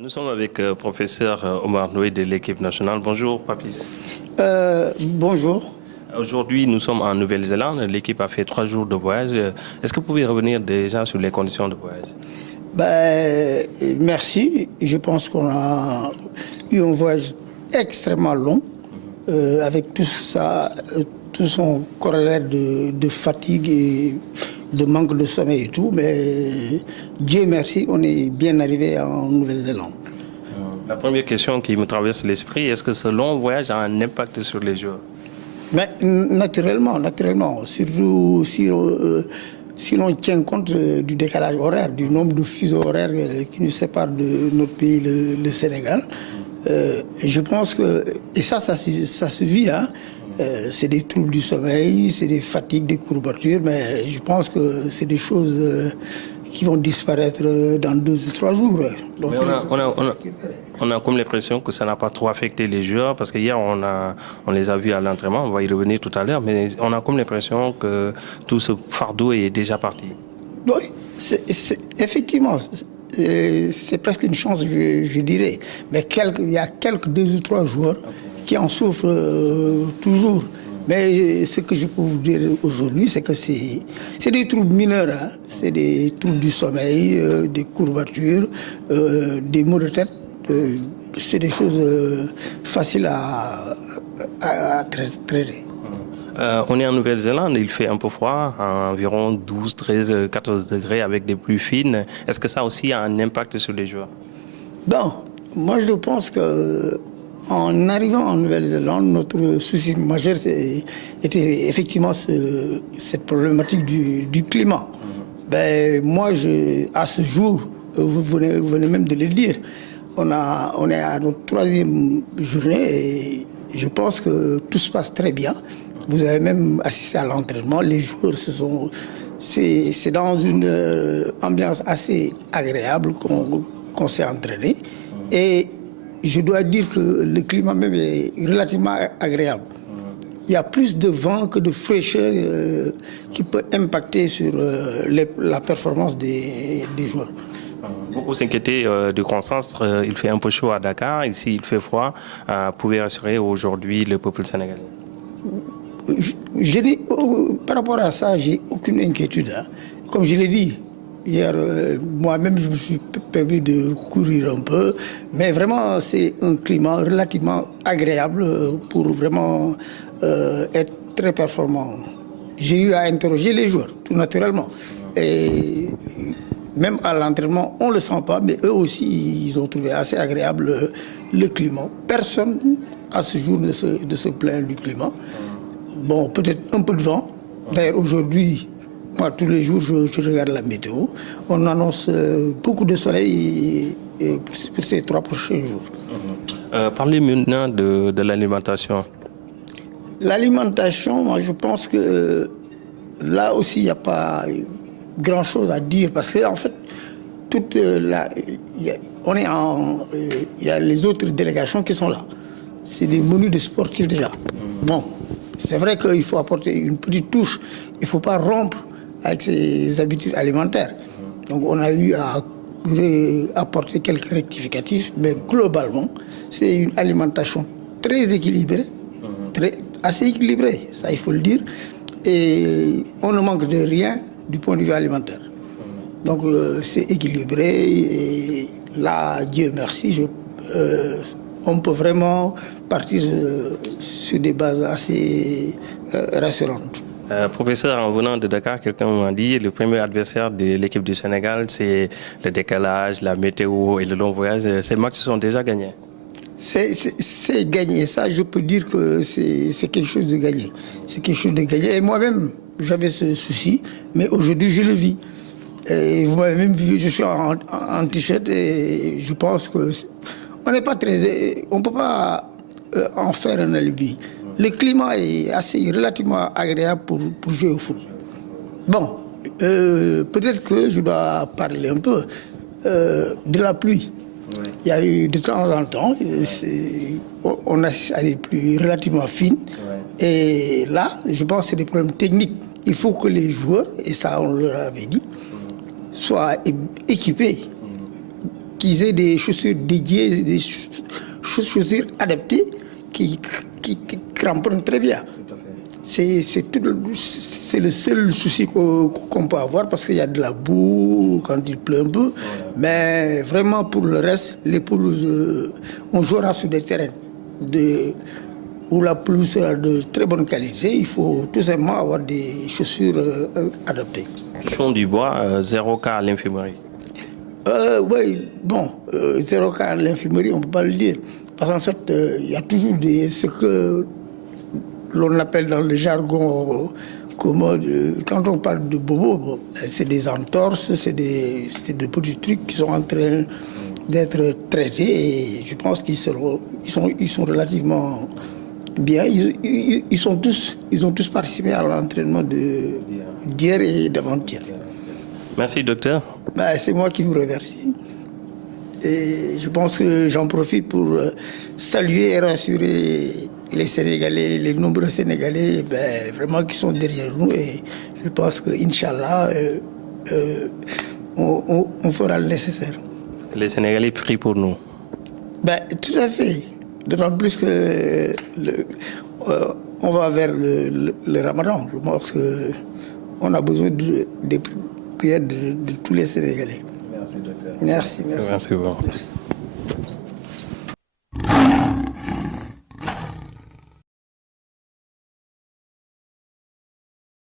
Nous sommes avec professeur Omar Noé de l'équipe nationale. Bonjour, Papis. Bonjour. Aujourd'hui, nous sommes en Nouvelle-Zélande. L'équipe a fait 3 jours de voyage. Est-ce que vous pouvez revenir déjà sur les conditions de voyage? Merci. Je pense qu'on a eu un voyage extrêmement long, avec tout ça, tout son corollaire de fatigue et de manque de sommeil et tout. Mais Dieu merci, on est bien arrivé en Nouvelle-Zélande. La première question qui me traverse l'esprit, est-ce que ce long voyage a un impact sur les joueurs? Mais naturellement. Surtout si l'on tient compte du décalage horaire, du nombre de fuseaux horaires qui nous séparent de notre pays, le Sénégal. Je pense que, et ça se vit, hein. C'est des troubles du sommeil, c'est des fatigues, des courbatures, mais je pense que c'est des choses qui vont disparaître dans 2 ou 3 jours. Donc, mais on a comme l'impression que ça n'a pas trop affecté les joueurs, parce qu'hier on les a vus à l'entraînement, on va y revenir tout à l'heure, mais on a comme l'impression que tout ce fardeau est déjà parti. Oui, effectivement, c'est presque une chance, je dirais. Mais il y a quelques 2 ou 3 joueurs qui en souffrent toujours. Mais ce que je peux vous dire aujourd'hui, c'est que c'est des troubles mineurs. Hein. C'est des troubles du sommeil, des courbatures, des maux de tête. C'est des choses faciles à traiter. On est en Nouvelle-Zélande, il fait un peu froid, environ 12, 13, 14 degrés avec des pluies fines. Est-ce que ça aussi a un impact sur les joueurs? Non, moi je pense que en arrivant en Nouvelle-Zélande, notre souci majeur était effectivement cette problématique du climat. Moi, à ce jour, vous venez même de le dire, on est à notre 3e journée et je pense que tout se passe très bien. Vous avez même assisté à l'entraînement. Les joueurs c'est dans une ambiance assez agréable qu'on s'est entraîné. Et je dois dire que le climat même est relativement agréable. Il y a plus de vent que de fraîcheur qui peut impacter sur la performance des joueurs. Beaucoup s'inquiétaient du concentre. Il fait un peu chaud à Dakar. Ici, il fait froid. Pouvez rassurer aujourd'hui le peuple sénégalais? Par rapport à ça, j'ai aucune inquiétude. Hein. Comme je l'ai dit hier, moi-même, je me suis permis de courir un peu. Mais vraiment, c'est un climat relativement agréable pour vraiment être très performant. J'ai eu à interroger les joueurs, tout naturellement. Et même à l'entraînement, on ne le sent pas, mais eux aussi, ils ont trouvé assez agréable le climat. Personne, à ce jour, ne se plaint du climat. Bon, peut-être un peu de vent. D'ailleurs, aujourd'hui, moi, tous les jours, je regarde la météo. On annonce beaucoup de soleil pour ces 3 prochains jours. Parlez maintenant de l'alimentation. L'alimentation, moi, je pense que là aussi, il n'y a pas grand-chose à dire. Parce qu'en fait, il y a les autres délégations qui sont là. C'est des menus de sportifs déjà. Bon, c'est vrai qu'il faut apporter une petite touche. Il ne faut pas rompre avec ses habitudes alimentaires. Donc on a eu à apporter quelques rectificatifs, mais globalement, c'est une alimentation très équilibrée, assez équilibrée, ça il faut le dire. Et on ne manque de rien du point de vue alimentaire. Donc c'est équilibré et là, Dieu merci, on peut vraiment partir sur des bases assez rassurantes. Professeur, en venant de Dakar, quelqu'un m'a dit le premier adversaire de l'équipe du Sénégal, c'est le décalage, la météo et le long voyage. Ces matchs sont déjà gagnés. C'est gagné. Ça, je peux dire que c'est quelque chose de gagné. C'est quelque chose de gagné. Et moi-même, j'avais ce souci, mais aujourd'hui, je le vis. Et vous m'avez même vu, je suis en t-shirt et je pense que on n'est pas très... On ne peut pas en faire un alibi. Le climat est relativement agréable pour jouer au foot. Bon, peut-être que je dois parler un peu de la pluie. Oui. Il y a eu de temps en temps, on assiste à des pluies relativement fines. Oui. Et là, je pense que c'est des problèmes techniques. Il faut que les joueurs, et ça on leur avait dit, soient équipés qu'ils aient des chaussures dédiées, des chaussures adaptées qui cramponnent très bien. C'est le seul souci qu'on peut avoir parce qu'il y a de la boue quand il pleut un peu. Mais vraiment, pour le reste, les pelouses, on jouera sur des terrains où la pelouse sera de très bonne qualité. Il faut tout simplement avoir des chaussures adaptées. Touchons du bois, 0 cas à l'infirmerie. Oui, bon, 0 cas à l'infirmerie, on ne peut pas le dire. Parce qu'en fait, il y a toujours ce que l'on appelle dans le jargon quand on parle de bobo, c'est des entorses, c'est des petits trucs qui sont en train d'être traités et je pense qu'ils sont relativement bien. Ils ont tous participé à l'entraînement d'hier et d'avant-hier. Merci, docteur. C'est moi qui vous remercie. Et je pense que j'en profite pour saluer et rassurer les Sénégalais, les nombreux Sénégalais vraiment qui sont derrière nous. Et je pense qu'Inch'Allah, on fera le nécessaire. Les Sénégalais prient pour nous. Tout à fait. D'autant plus que on va vers le Ramadan. Je pense qu'on a besoin des prières de tous les Sénégalais. Merci, docteur. Merci. Merci beaucoup. Merci.